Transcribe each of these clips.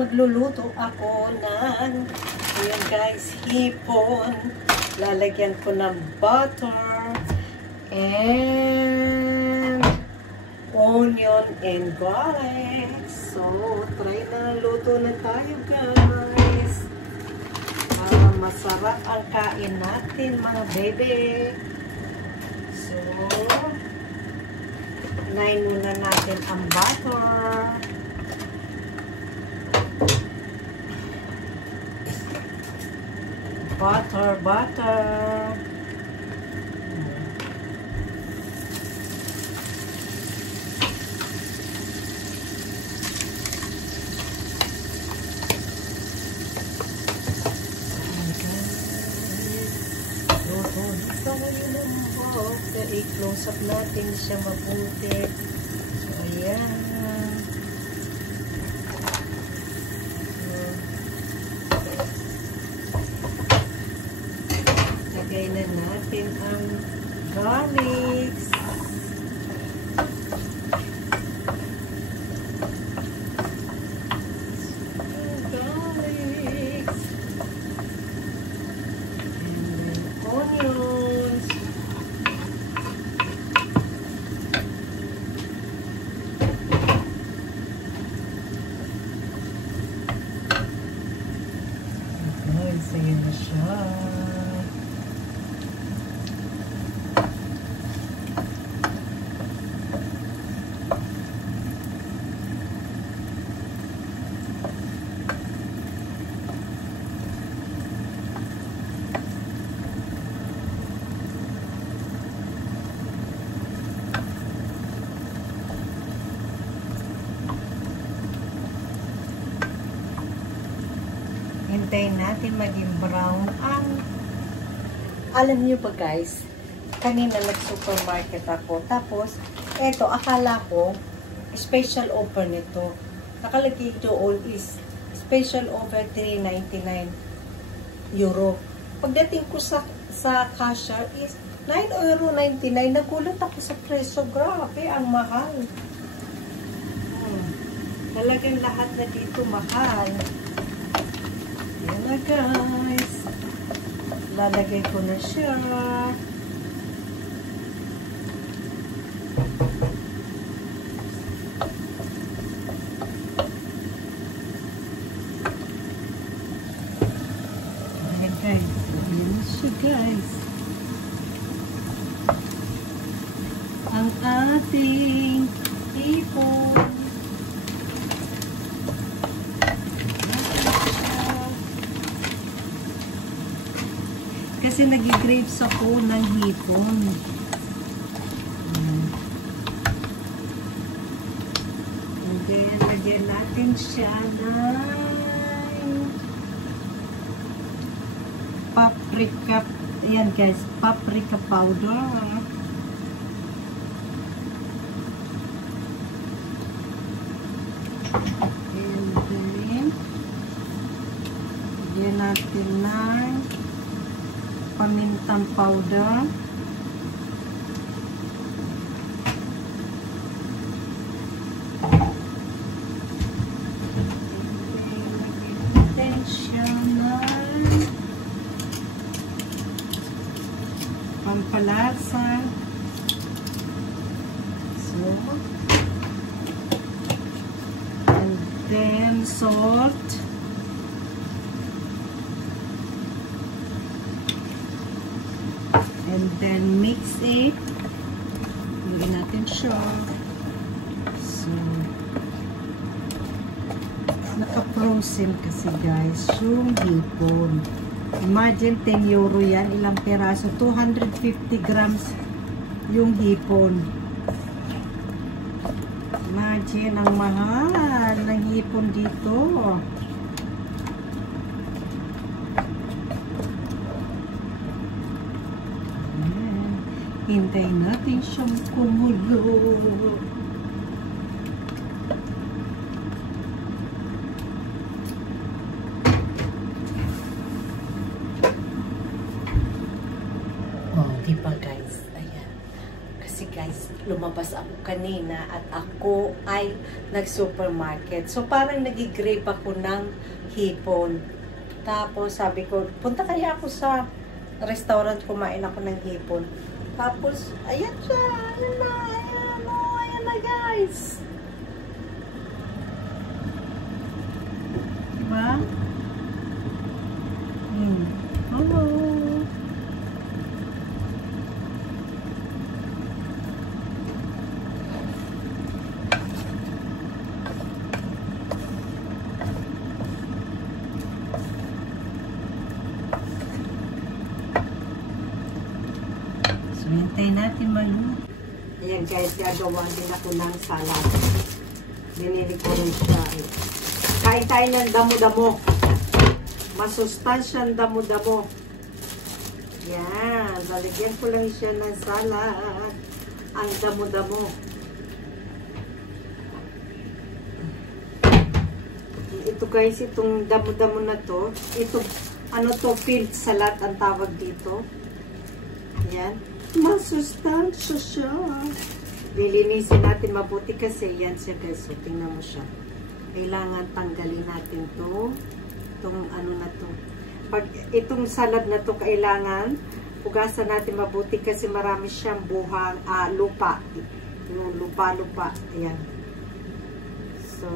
magluluto ako ng, ayan guys, hipon. Lalagyan ko ng butter and onion and garlic. So, try na luto na tayo guys. Para masarap ang kain natin mga bebe. So, unahin muna natin ang butter. Butter. I-close up natin siya mabuti. So, ayan. Lagay na natin ang garlic. Ayan na siya. Hintayin natin maging brown ang, alam niyo ba guys, kanina nag-supermarket ako, tapos eto, akala ko special offer nito, nakalagay doon is special offer €3.99. Pagdating ko sa cashier is €9.99. Nagulat ako sa presyo, grabe ang mahal. Talagang lahat na dito mahal. Ayan na guys. Lalagay ko na siya. Ayan guys. Ayan na siya guys. Ang ating hipon. Kasi nag-grapes ako ng hipon. And then, lagyan natin siya ng paprika. Ayan guys, paprika powder. And then, lagyan natin ng pamintang powder. Then siya ng pampalasa. So, and then salt. And then mix it. Lagyan natin siya. So, naka-frozen kasi guys yung hipon. Imagine €10 yan. Ilang peraso? 250 grams yung hipon. Imagine ang mahal ng hipon dito. Hintayin natin siyang kumulo. Oh, diba guys? Ayan. Kasi Kasi guys, lumabas ako kanina at ako ay nag-supermarket. So parang nag-grab ako ng hipon. Tapos sabi ko, punta kaya ako sa restaurant, kumain ako ng hipon. Tapos, ayan siya, ayan na, ayan na guys. Diba? Hello. Hintay natin maluto. Ayan guys, gagawa din ako ng salad. Binili ko rin siya. Kain tayo ng damo-damo. Masustansyang damo-damo. Yan. Lalagyan ko lang siya ng salad. Ang damo-damo. Ito guys, itong damo-damo na to. Ito, ano to, field salad ang tawag dito. Yan. Masustansya siya. Lilinisin natin mabuti kasi yan siya guys. So, tingnan mo siya. Kailangan tanggalin natin to. Itong ano na to. Pag itong salad na to, kailangan hugasan natin mabuti kasi marami siyang buhang lupa. Yung lupa-lupa. Ayan. So,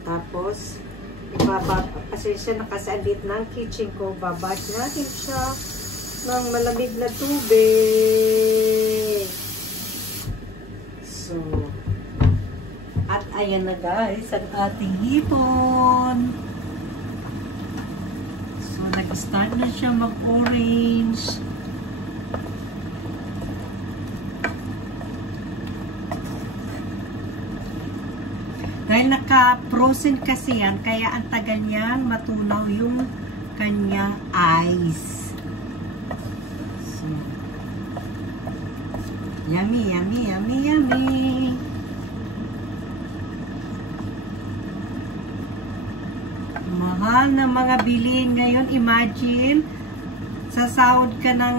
tapos, pasensya na kasi andit ng kitchen ko, babash natin siya ng malamig na tubig. So, at ayan na guys, ang ating hipon. So, nag-start na siya mag-orange. Dahil naka-frozen kasi yan, kaya ang tagal niyang matunaw yung kanyang ice. So, yummy, yummy, yummy, yummy. Mahal na mga bilhin ngayon. Imagine, sasahod ka ng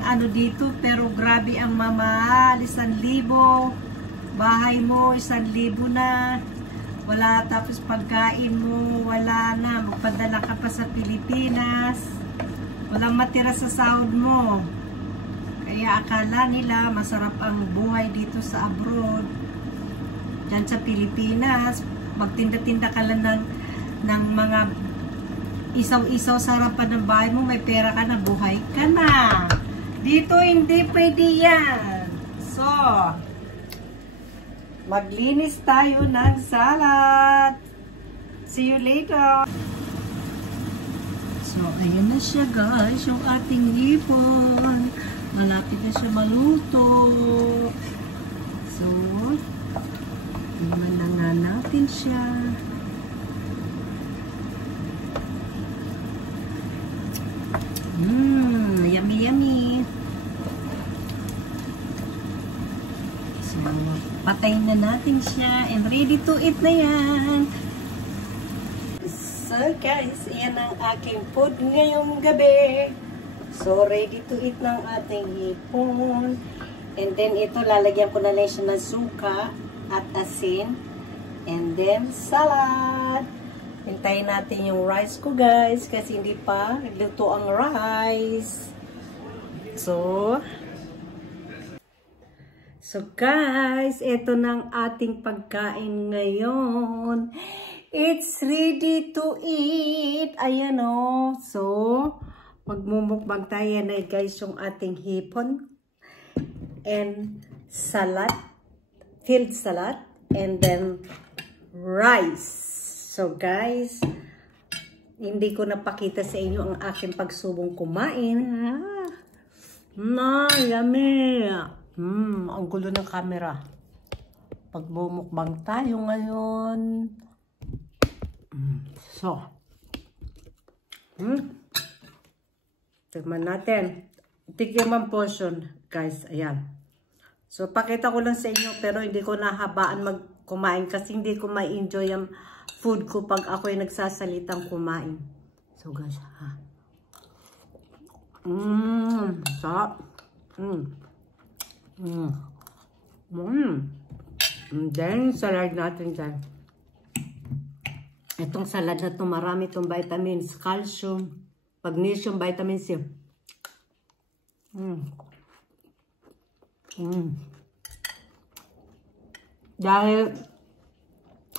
ano dito, pero grabe ang mamahal. 1,000. Bahay mo, 1,000 na. Wala, tapos pagkain mo, wala na. Magpadala ka pa sa Pilipinas. Walang matira sa sahod mo. Kaya akala nila masarap ang buhay dito sa abroad. Diyan sa Pilipinas, magtinda-tinda ka lang ng mga isaw-isaw sa harapan ng bahay mo, may pera ka na, buhay ka na. Dito hindi pwede yan. So, maglinis tayo ng salad. See you later. So, ayan na siya guys, yung ating hipon. Malapit na siya maluto. So, tingnan na nga natin siya. Yummy, yummy. So, patayin na natin siya and ready to eat na yan. So guys, yan ang aking food ngayong gabi. So ready to eat ng ating hipon. And then ito, lalagyan ko na lang siya ng suka at asin. And then salad. Hintayin natin yung rice ko guys kasi hindi pa nagluto ang rice. So guys, ito ng ating pagkain ngayon. It's ready to eat. Ayan o. So, magmumukbang tayo na guys yung ating hipon. And salad. Filled salad. And then rice. So guys, hindi ko napakita sa inyo ang aking pagsubong kumain. Yummy. Ang gulo ng camera. Pagbumukbang tayo ngayon. So, tignan natin. Tignan portion, guys. Ayan. So, pakita ko lang sa inyo, pero hindi ko nahabaan magkumain kasi hindi ko ma-enjoy ang food ko pag ako ay nagsasalitang kumain. So, guys, Sarap. And then, salad natin dyan. Itong salad na ito, marami itong vitamins, calcium, magnesium, vitamin C. Dahil,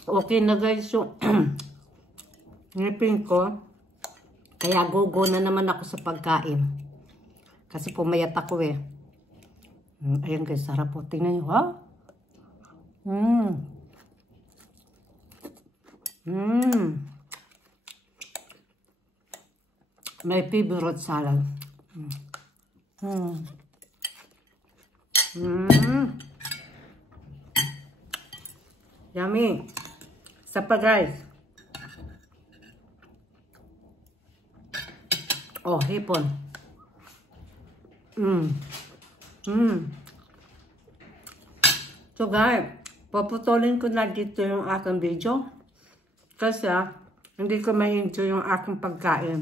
okay na guys yung ngipin ko. Kaya go na naman ako sa pagkain. Kasi pumayat ako eh. Ayan guys, sarap po. Tingnan nyo, ha? My favorite salad. Yummy. Isa pa guys. Oh, hipon. So guys, paputulin ko na dito yung aking video. Kasi hindi ko ma-enjoy yung aking pagkain.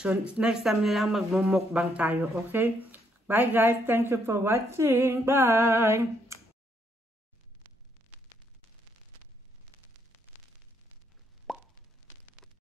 So next time na lang magmumukbang tayo, okay? Bye guys, thank you for watching. Bye!